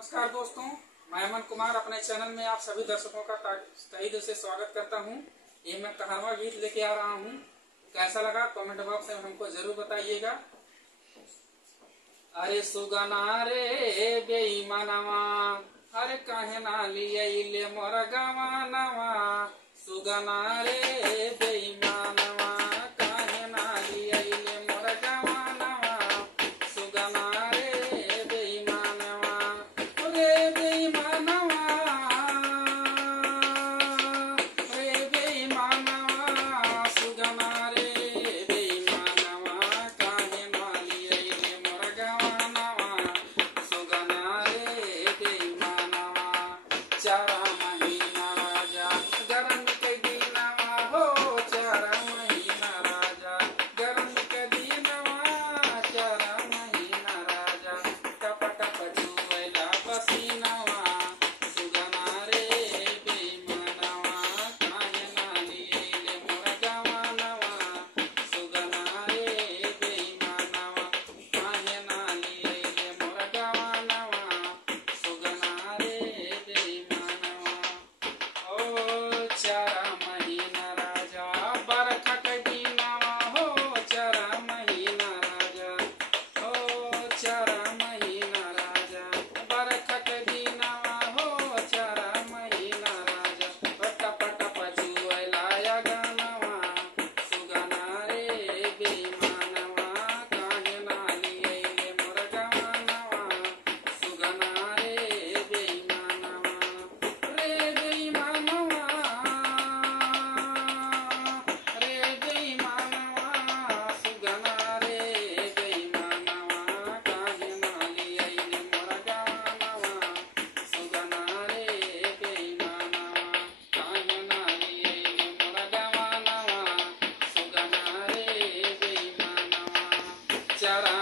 नमस्कार दोस्तों, मैं अमन कुमार अपने चैनल में आप सभी दर्शकों का तहे दिल से स्वागत करता हूं। ये मैं कहानवा गीत लेके आ रहा हूं। कैसा लगा कमेंट बॉक्स में हमको जरूर बताइएगा। अरे सुगना रे बेईमानवा, अरे काहे ना लिए मोर गवानवा। सुगना रे बेईमानवा, काहे ना लिए मोर गवानवा। सुगना रे बेईमानवा, रे बेईमानवा, रे बेईमानवा। सुगना रे बेईमानवा, काहे ना लिए मोर गवानवा। सुगना रे बेईमानवा, चारा महीना राजा गरम के दिनवा हो। चारा महीना राजा गरम के दिनवा। चारा महीना राजा टप टप जुएला पसीनवा। सुगना रे बेईमानवा, काहे ना लिए मोर गवानवा। सुगना रे बेईमानवा, काहे ना लिए मोर गवानवा। सुगना रे बेईमानवा, ओ चारा महीना राजा बरखा के दिनवा हो। चारा महीना राजा, ओ चारा महीना राजा बरखा के दिनवा हो। चारा महीना राजा टप टप जुएला अगनवा। सुगना रे बेईमानवा, काहे ना लिए मोर गवानवा। सुगना रे बेईमानवा, रे बेईमानवा, रे बेईमानवा। सुगना रे बेईमानवा, काहे ना लिए मोर गवानवा। सुगना रे बेईमानवा, काहे ना लिए मोर गवानवा। सुगना रे बेईमानवा, चारा